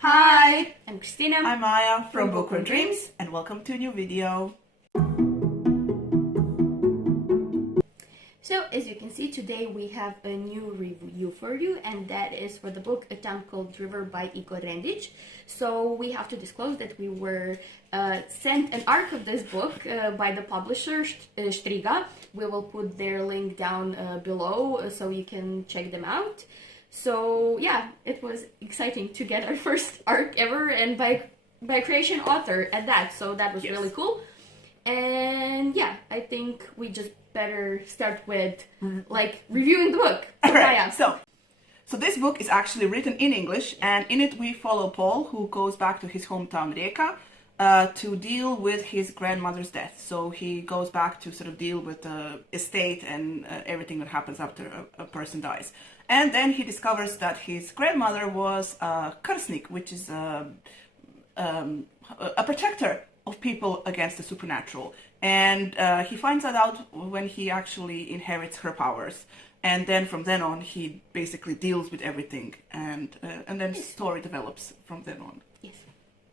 Hi, I'm Christina. I'm Maya from Book and Dreams, and welcome to a new video. So, as you can see, today we have a new review for you, and that is for the book A Town Called River by Igor Rendić. So, we have to disclose that we were sent an arc of this book by the publisher Striga. We will put their link down below so you can check them out. So, yeah, it was exciting to get our first arc ever, and by creation author at that. So, that was really cool. And yeah, I think we just better start with reviewing the book. Alright, so this book is actually written in English, and in it we follow Paul, who goes back to his hometown Rijeka to deal with his grandmother's death. So he goes back to sort of deal with the estate and everything that happens after a person dies. And then he discovers that his grandmother was a karsnik, which is a protector of people against the supernatural, and he finds that out when he actually inherits her powers, and then from then on he basically deals with everything, and then the story develops from then on. Yes.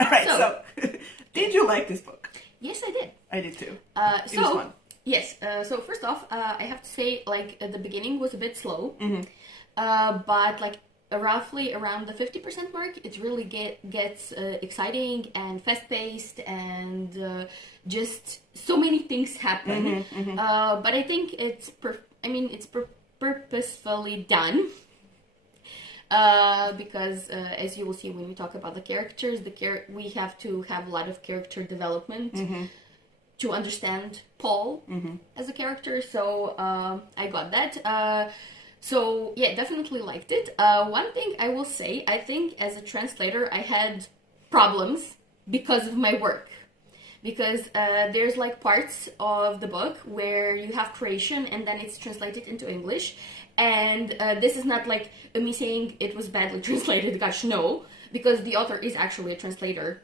All right. So, did you like this book? Yes, I did. I did too. It was fun. Yes. So first off, I have to say, the beginning was a bit slow, but roughly around the 50% mark, it really gets exciting and fast-paced, and just so many things happen. But I think it's purposefully done, because as you will see when we talk about the characters, we have to have a lot of character development to understand Paul as a character. So I got that. So, yeah, definitely liked it. One thing I will say, I think as a translator, I had problems because of my work. Because there's parts of the book where you have creation and then it's translated into English. And this is not me saying it was badly translated, gosh, no. Because the author is actually a translator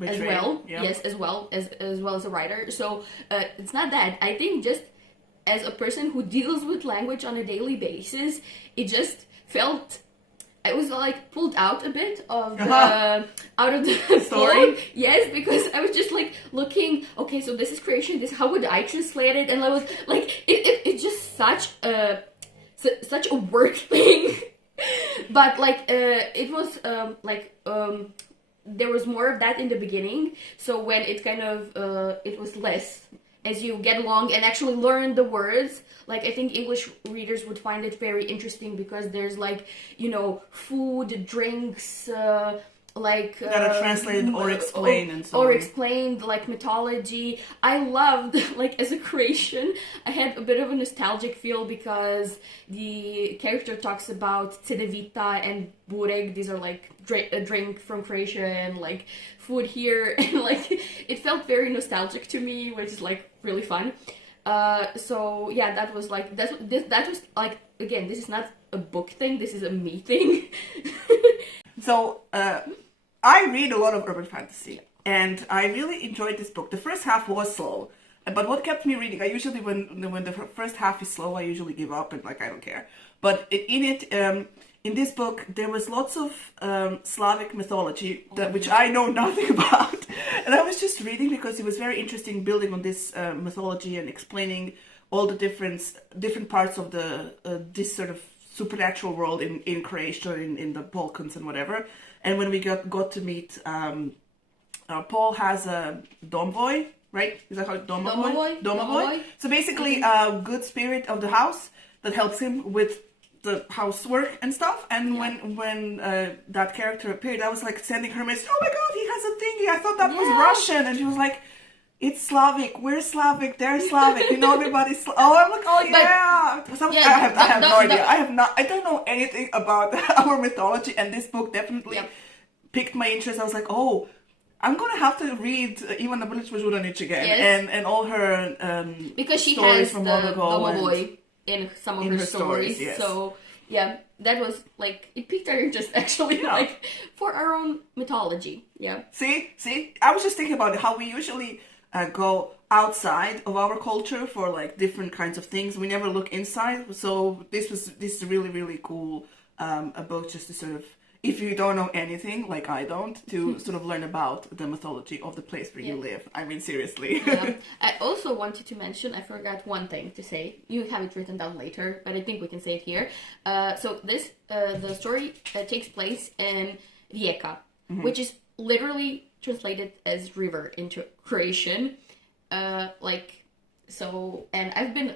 as well. Yeah. Yes, as well as a writer. So it's not that. I think just as a person who deals with language on a daily basis, it just felt, I was pulled out a bit of the, out of the story. Yes, because I was just looking, okay, so this is creation, how would I translate it? And I was it's just such a work thing. But it was there was more of that in the beginning, so when it kind of it was less as you get along and actually learn the words. I think English readers would find it very interesting because there's food, drinks, that are translated or explained and so on. Or explained, mythology. I loved, as a creation, I had a bit of a nostalgic feel because the character talks about cedevita and burek. These are a drink from Croatia, and food here, and it felt very nostalgic to me, which is really fun. So yeah, that was that was again, this is not a book thing, this is a me thing. So I read a lot of urban fantasy, and I really enjoyed this book. The first half was slow, but what kept me reading, I usually when the first half is slow, I usually give up and I don't care. But in this book, there was lots of Slavic mythology, which I know nothing about. And I was just reading because it was very interesting, building on this mythology and explaining all the different parts of this sort of supernatural world in Croatia, in the Balkans and whatever. And when we got to meet, Paul has a domboy, right? Is that how Domboy? So basically a good spirit of the house that helps him with the housework and stuff. And when that character appeared, I was sending her message, oh my god, he has a thingy, I thought that was Russian. And she was like, it's Slavic, we're Slavic, they're Slavic, everybody's I'm like, oh yeah. I have no idea. I don't know anything about our mythology, and this book definitely piqued my interest. I was like, oh, I'm gonna have to read Ivana Brlić-Mažuranić again, and all her because she stories has from the long ago Domovoy in some of her stories. Yes. So yeah, that was it piqued our interest actually, for our own mythology. Yeah. See, I was just thinking about how we usually go outside of our culture for different kinds of things. We never look inside. So this is really, really cool, a book just to sort of if you don't know anything, like I don't, to sort of learn about the mythology of the place where you live. I mean, seriously. Yeah. I also wanted to mention, I forgot one thing to say. You have it written down later, but I think we can say it here. So the story takes place in Rijeka, which is literally translated as river into Croatian. And I've been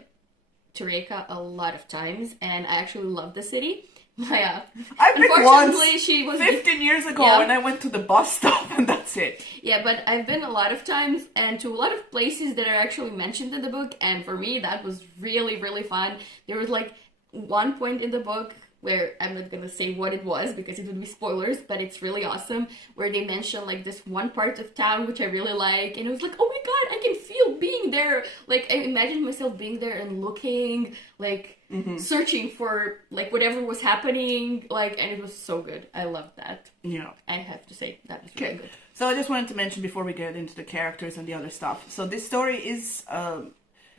to Rijeka a lot of times, and I actually love the city. Yeah. I've been once, she was 15 years ago, and I went to the bus stop, and that's it. Yeah, but I've been a lot of times, and to a lot of places that are actually mentioned in the book, and for me, that was really, really fun. There was, like, one point in the book where, I'm not gonna say what it was, because it would be spoilers, but it's really awesome, where they mention, like, this one part of town, which I really like, and it was like, oh my god, I can feel being there! Like, I imagined myself being there and looking, like, searching for, like, whatever was happening, like, and it was so good. I loved that. Yeah. I have to say, that was really good. So I just wanted to mention before we get into the characters and the other stuff. So this story is a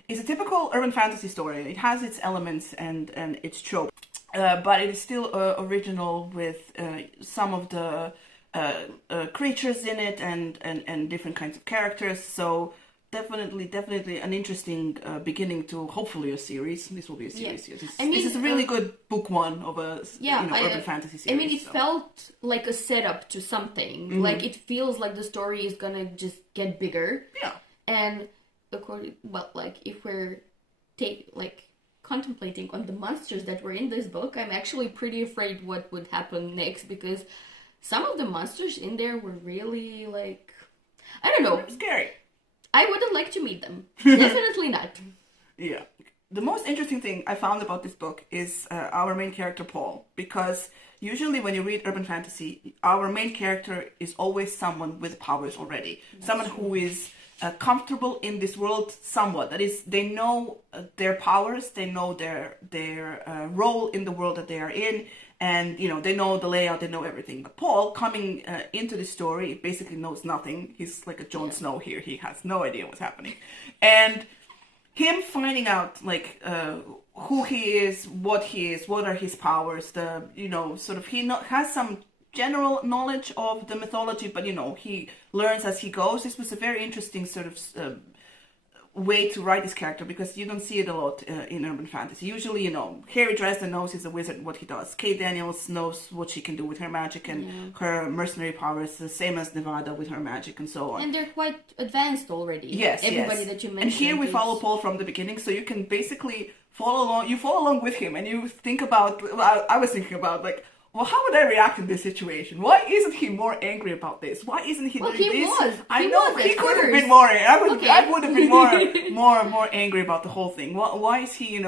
typical urban fantasy story. It has its elements and its tropes. But it is still original with some of the creatures in it and different kinds of characters. So definitely an interesting beginning to hopefully a series. This will be a series. Yeah. This is a really good book one of a urban fantasy series. I mean, it felt like a setup to something. Like it feels like the story is gonna just get bigger. Yeah. And if we're contemplating on the monsters that were in this book, I'm actually pretty afraid what would happen next, because some of the monsters in there were really, like, I don't know. Scary. I wouldn't like to meet them. Definitely not. Yeah. The most interesting thing I found about this book is our main character, Paul, because usually when you read urban fantasy, our main character is always someone with powers already. Someone who is comfortable in this world somewhat. That is, they know their powers, they know their role in the world that they are in, and they know the layout, they know everything. But Paul, coming into the story, basically knows nothing. He's like a Jon Snow here. He has no idea what's happening, and him finding out who he is, what are his powers, has some general knowledge of the mythology, but he learns as he goes. This was a very interesting sort of way to write this character, because you don't see it a lot in urban fantasy. Usually, Harry Dresden knows he's a wizard, what he does. Kate Daniels knows what she can do with her magic and her mercenary powers, the same as Nevada with her magic and so on. And they're quite advanced already. Yes, everybody that you mentioned. And here we follow Paul from the beginning, so you can basically follow along. You follow along with him, and you think about. Well, I was thinking about well, how would I react in this situation? Why isn't he more angry about this? Why isn't he doing this? I know he could have been more. I would have been more angry about the whole thing. Why is he,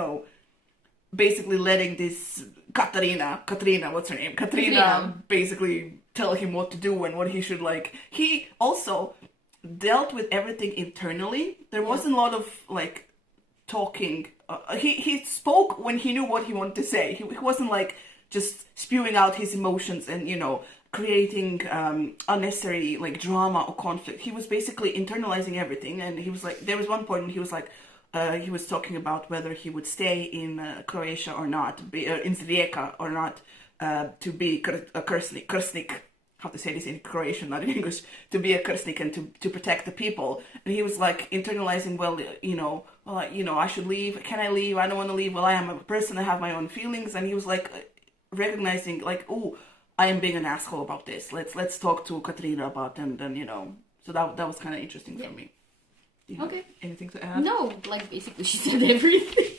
basically letting this Katrina, what's her name? Katrina basically tell him what to do and what he should like. He also dealt with everything internally. There wasn't a lot of talking. He spoke when he knew what he wanted to say. He wasn't just spewing out his emotions and, creating unnecessary, drama or conflict. He was basically internalizing everything. And he was there was one point when he was he was talking about whether he would stay in Croatia or not, in Rijeka or not, to be a Krsnik, how to say this in Croatian, not in English, to be a Krsnik and to protect the people. And he was internalizing, I should leave. Can I leave? I don't want to leave. Well, I am a person. I have my own feelings. And he was recognizing I am being an asshole about this. Let's talk to Katrina about and so that was kind of interesting for me. Okay. Anything to add? No, basically she said everything.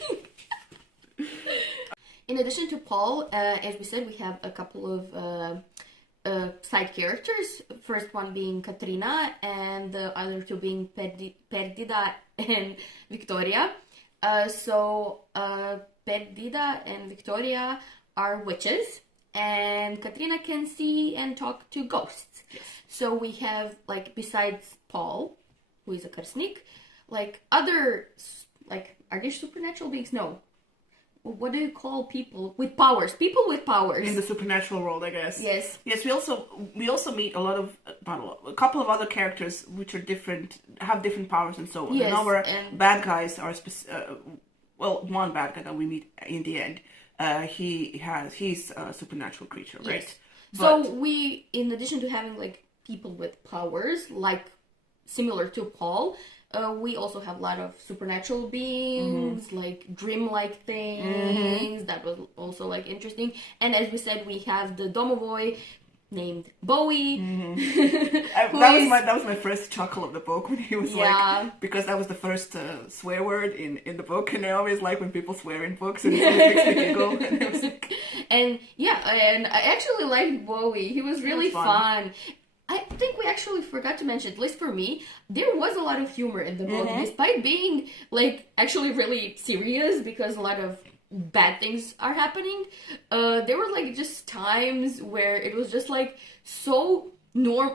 In addition to Paul, as we said, we have a couple of side characters. First one being Katrina, and the other two being Perdida and Victoria. Perdida and Victoria are witches, and Katrina can see and talk to ghosts. Yes. So we have, besides Paul, who is a Krsnik, other, are they supernatural beings? No. What do you call people with powers? People with powers. In the supernatural world, I guess. Yes. Yes, we also meet a couple of other characters which are different, have different powers and so on. Yes, and our bad guys are, one bad guy that we meet in the end, he's a supernatural creature, right? Yes. So we, in addition to having like people with powers, like similar to Paul, we also have a lot of supernatural beings, like dream-like things. That was also like interesting. And as we said, we have the Domovoi named Bowie. That was my first chuckle of the book when he was Yeah. like, because that was the first swear word in the book, and I always like when people swear in books, and it always makes me giggle. And it was like, And I actually liked Bowie. He was really fun. I think we actually forgot to mention, at least for me, there was a lot of humor in the book, despite being like actually really serious because a lot of bad things are happening. There were like just times where it was just like so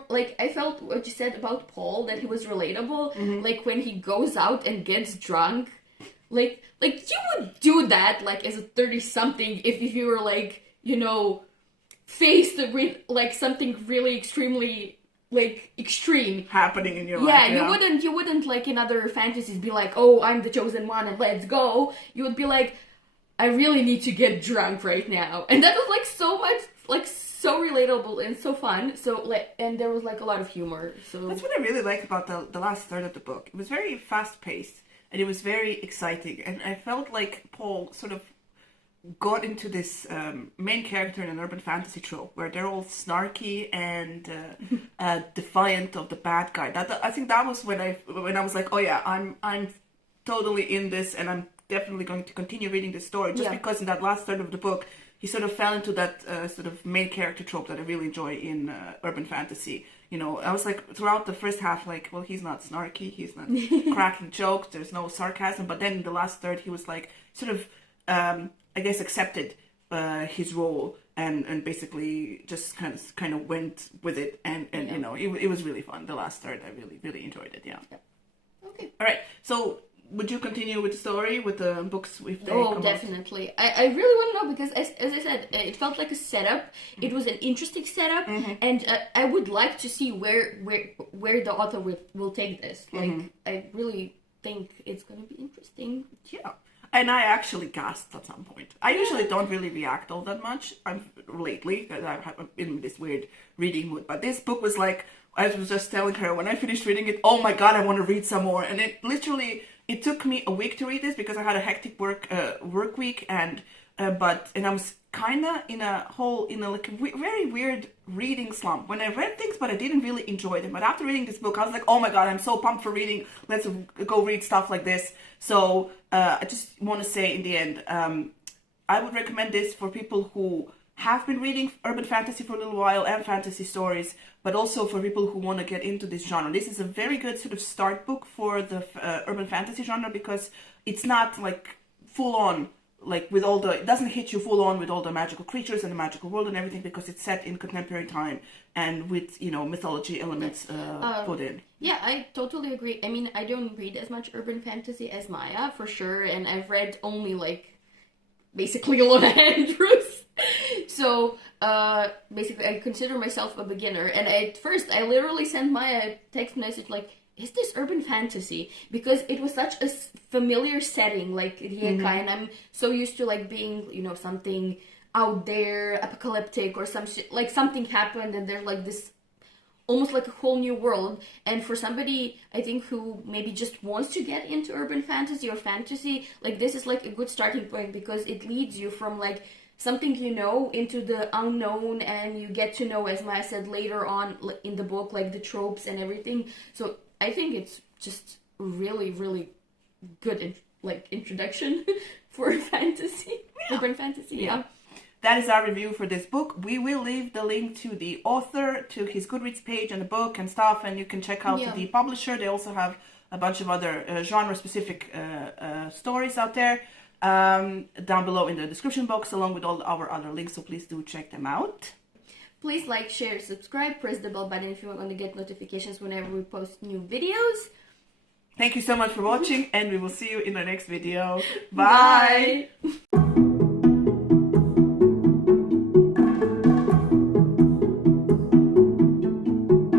like I felt what you said about Paul, that he was relatable. Like when he goes out and gets drunk, like you would do that like as a 30-something if you were like, you know, faced with like something really extremely like extreme happening in your life. You wouldn't like in other fantasies be like, oh, I'm the chosen one and let's go. You would be like, I really need to get drunk right now. And that was like so much, like so relatable and so fun. So like, and there was like a lot of humor. So that's what I really liked about the last third of the book. It was very fast paced and it was very exciting. And I felt like Paul sort of got into this main character in an urban fantasy trope where they're all snarky and defiant of the bad guy. I think that was when I was like, oh yeah, I'm totally in this, and I'm definitely going to continue reading this story, just because in that last third of the book he sort of fell into that sort of main character trope that I really enjoy in urban fantasy. You know, I was like throughout the first half like, well, he's not snarky, he's not cracking jokes, there's no sarcasm, but then in the last third he was like sort of I guess accepted his role and basically just kind of went with it, and you know, it was really fun. The last third I really enjoyed it. Yeah. Okay. All right. So would you continue with the story, with the books if they Oh, come definitely. I really want to know because as I said, it felt like a setup. It was an interesting setup, and I would like to see where the author will take this. Like I really think it's going to be interesting. Yeah. And I actually gasped at some point. I usually don't really react all that much lately, because I'm in this weird reading mood. But this book was like, I was just telling her, when I finished reading it, oh my god, I want to read some more. And it took me a week to read this because I had a hectic work week, and I was kind of in a very weird reading slump when I read things, but I didn't really enjoy them. But after reading this book, I was like, oh my god, I'm so pumped for reading. Let's go read stuff like this. So I just want to say in the end, I would recommend this for people who have been reading urban fantasy for a little while and fantasy stories, but also for people who want to get into this genre. This is a very good sort of start book for the urban fantasy genre because it's not like full on, like with all it doesn't hit you full on with all the magical creatures and the magical world and everything, because it's set in contemporary time and with, you know, mythology elements put in. Yeah, I totally agree. I mean, I don't read as much urban fantasy as Maya, for sure, and I've read only like basically Lona Andrews. So basically I consider myself a beginner, and at first I literally sent Maya a text message like, is this urban fantasy? Because it was such a familiar setting, like Rijeka, and I'm so used to like being, you know, something out there, apocalyptic or some shit, like something happened and there's like this almost like a whole new world. And for somebody, I think, who maybe just wants to get into urban fantasy or fantasy, like this is like a good starting point because it leads you from like something you know into the unknown, and you get to know, as Maya said later on in the book, like the tropes and everything. So I think it's just really, really good introduction for fantasy, urban fantasy. Yeah. That is our review for this book. We will leave the link to the author, to his Goodreads page and the book and stuff, and you can check out the publisher. They also have a bunch of other genre-specific stories out there down below in the description box, along with all our other links, so please do check them out. Please like, share, subscribe, press the bell button if you want to get notifications whenever we post new videos. Thank you so much for watching, and we will see you in the next video. Bye! Bye.